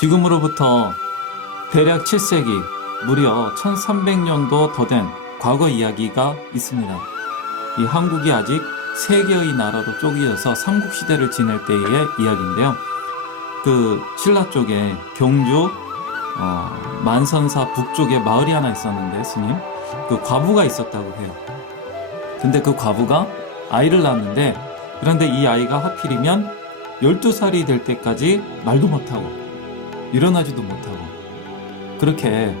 지금으로부터 대략 7세기, 무려 1300년도 더 된 과거 이야기가 있습니다. 이 한국이 아직 3개의 나라로 쪼개져서 삼국시대를 지낼 때의 이야기인데요. 그 신라 쪽에 경주 만선사 북쪽에 마을이 하나 있었는데 스님, 그 과부가 있었다고 해요. 근데 그 과부가 아이를 낳았는데, 그런데 이 아이가 하필이면 12살이 될 때까지 말도 못하고 일어나지도 못하고 그렇게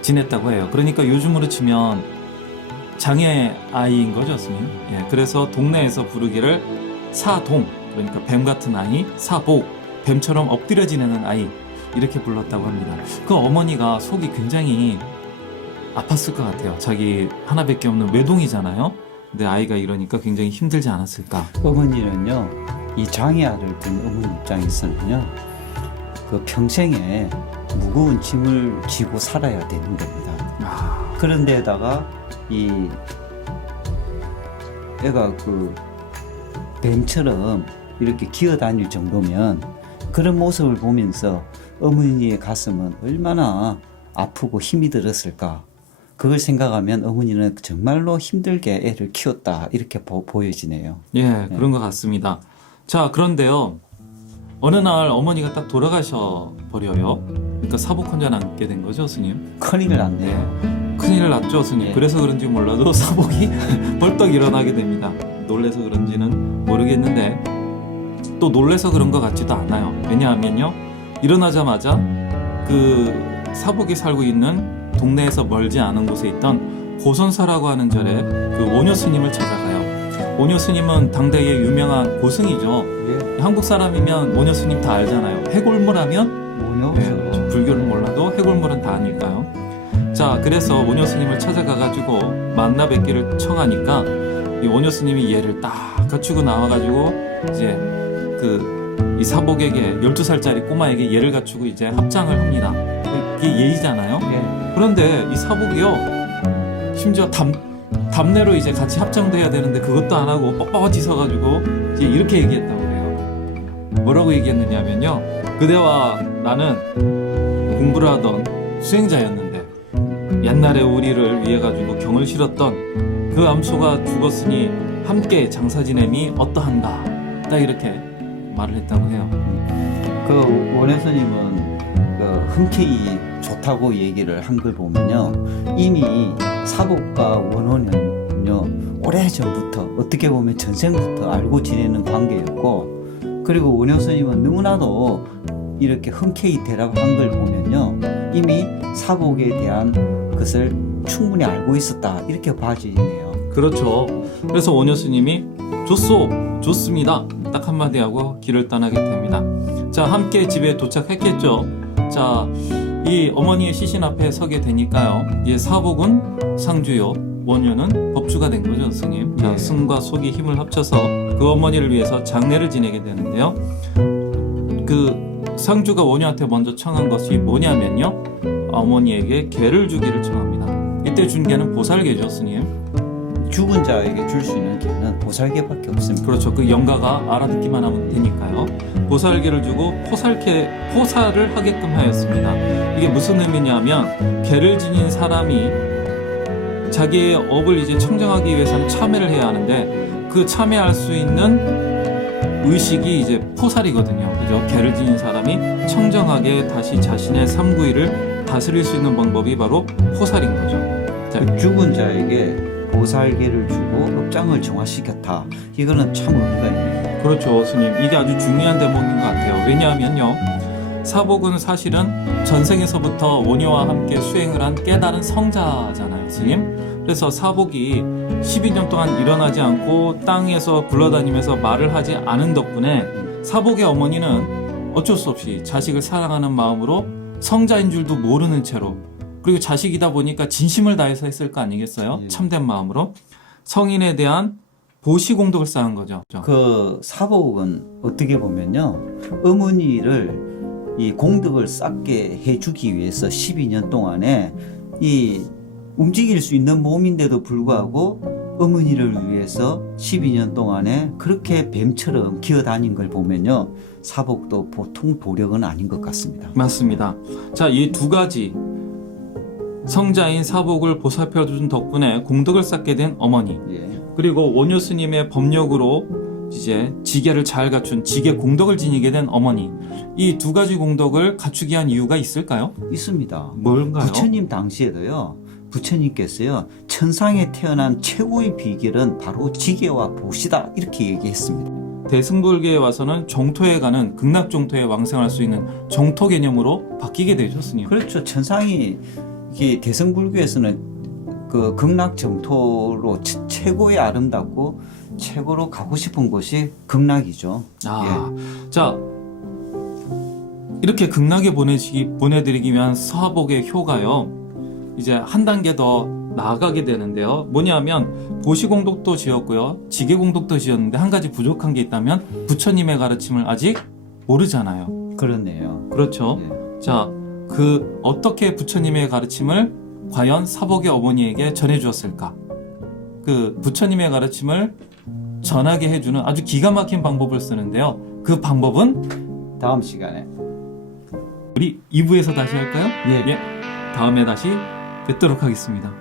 지냈다고 해요. 그러니까 요즘으로 치면 장애 아이인 거죠, 스님. 그래서 동네에서 부르기를 사동, 그러니까 뱀 같은 아이, 사복, 뱀처럼 엎드려 지내는 아이, 이렇게 불렀다고 합니다. 그 어머니가 속이 굉장히 아팠을 것 같아요. 자기 하나밖에 없는 외동이잖아요. 근데 아이가 이러니까 굉장히 힘들지 않았을까. 어머니는요, 이 장애아를 둔 어머니 입장에서는요, 그 평생에 무거운 짐을 지고 살아야 되는 겁니다. 그런데다가 이 애가 그 뱀처럼 이렇게 기어다닐 정도면 그런 모습을 보면서 어머니의 가슴은 얼마나 아프고 힘이 들었을까. 그걸 생각하면 어머니는 정말로 힘들게 애를 키웠다, 이렇게 보여지네요. 그런 것 같습니다. 자, 그런데요, 어느 날 어머니가 딱 돌아가셔 버려요. 그러니까 사복 혼자 남게 된 거죠, 스님. 큰일을 났네요. 큰일을 났죠, 스님. 그래서 그런지 몰라도 사복이 벌떡 일어나게 됩니다. 놀래서 그런지는 모르겠는데 또 놀래서 그런 것 같지도 않아요. 왜냐하면요, 일어나자마자 그 사복이 살고 있는 동네에서 멀지 않은 곳에 있던 고선사라고 하는 절에 그 원효 스님을 찾아가요. 원효 스님은 당대의 유명한 고승이죠. 한국 사람이면 원효 스님 다 알잖아요. 해골물하면 원효? 불교를 몰라도 해골물은 다 아닐까요? 자, 그래서 원효 스님을 찾아가가지고 만나 뵙기를 청하니까 이 원효 스님이 얘를 딱 갖추고 나와가지고 이제 이 사복에게 12살짜리 꼬마에게 예를 갖추고 이제 합장을 합니다. 그게 예의잖아요. 그런데 이 사복이요, 심지어 답례로 이제 같이 합장도 해야 되는데 그것도 안 하고 뻣뻣이 서가지고 이제 이렇게 얘기했다고 그래요. 뭐라고 얘기했느냐면요, 그대와 나는 공부를 하던 수행자였는데 옛날에 우리를 위해 가지고 경을 실었던 그 암소가 죽었으니 함께 장사 지냄이 어떠한가, 딱 이렇게 말을 했다고 해요. 그 원효 스님은 그 흔쾌히 좋다고 얘기를 한 걸 보면요, 이미 사복과 원효는요, 오래전부터, 어떻게 보면 전생부터 알고 지내는 관계였고, 그리고 원효 스님은 너무나도 이렇게 흔쾌히 대답한 걸 보면요, 이미 사복에 대한 것을 충분히 알고 있었다, 이렇게 봐지네요. 그렇죠. 그래서 원효 스님이 좋습니다, 딱 한마디 하고 길을 떠나게 됩니다. 자, 함께 집에 도착했겠죠. 자, 이 어머니의 시신 앞에 서게 되니까요, 이 사복은 상주요, 원효는 법주가 된 거죠, 스님. 자, 승과 속이 힘을 합쳐서 그 어머니를 위해서 장례를 지내게 되는데요, 그 상주가 원효한테 먼저 청한 것이 뭐냐면요, 어머니에게 개를 주기를 청합니다. 이때 준 개는 보살개죠, 스님. 죽은 자에게 줄 수 있는 개는 보살개밖에 없습니다. 그렇죠. 그 영가가 알아듣기만 하면 되니까요. 보살개를 주고 포살을 하게끔 하였습니다. 이게 무슨 의미냐면, 개를 지닌 사람이 자기의 업을 이제 청정하기 위해서는 참회를 해야 하는데, 그 참회할 수 있는 의식이 이제 포살이거든요. 그죠? 개를 지닌 사람이 청정하게 다시 자신의 삼구일을 다스릴 수 있는 방법이 바로 포살인 거죠. 그 죽은 자에게 보살개를 주고 업장을 정화시켰다. 이거는 참 의미가 있네요. 그렇죠, 스님. 이게 아주 중요한 대목인 것 같아요. 왜냐하면요, 사복은 사실은 전생에서부터 원효와 함께 수행을 한 깨달은 성자잖아요, 스님. 그래서 사복이 12년 동안 일어나지 않고 땅에서 굴러다니면서 말을 하지 않은 덕분에 사복의 어머니는 어쩔 수 없이 자식을 사랑하는 마음으로 성자인 줄도 모르는 채로, 그리고 자식이다 보니까 진심을 다해서 했을 거 아니겠어요? 참된 마음으로 성인에 대한 보시공덕을 쌓은 거죠. 그 사복은 어떻게 보면요, 어머니를 이 공덕을 쌓게 해주기 위해서 12년 동안에 이 움직일 수 있는 몸인데도 불구하고 어머니를 위해서 12년 동안에 그렇게 뱀처럼 기어다닌 걸 보면요, 사복도 보통 도력은 아닌 것 같습니다. 맞습니다. 자, 이 두 가지 성자인 사복을 보살펴준 덕분에 공덕을 쌓게 된 어머니, 예. 그리고 원효 스님의 법력으로 이제 지계를 잘 갖춘 지계 공덕을 지니게 된 어머니, 이 두 가지 공덕을 갖추게 한 이유가 있을까요? 있습니다. 뭘까요? 부처님 당시에도요, 부처님께서요, 천상에 태어난 최고의 비결은 바로 지계와 보시다, 이렇게 얘기했습니다. 대승불계에 와서는 정토에 가는 극락정토에 왕생할 수 있는 정토 개념으로 바뀌게 되죠, 스님. 그렇죠. 천상이 이게 대승불교에서는 그 극락 정토로 최고의 아름답고 최고로 가고 싶은 곳이 극락이죠. 자, 이렇게 극락에 보내드리기 위한 사복의 효가요, 이제 한 단계 더 나아가게 되는데요. 뭐냐면 보시공덕도 지었고요, 지계공덕도 지었는데 한 가지 부족한 게 있다면 부처님의 가르침을 아직 모르잖아요. 그렇네요. 그렇죠. 예. 자, 어떻게 부처님의 가르침을 과연 사복의 어머니에게 전해주었을까? 그 부처님의 가르침을 전하게 해주는 아주 기가 막힌 방법을 쓰는데요. 그 방법은 다음 시간에. 우리 2부에서 다시 할까요? 예. 다음에 다시 뵙도록 하겠습니다.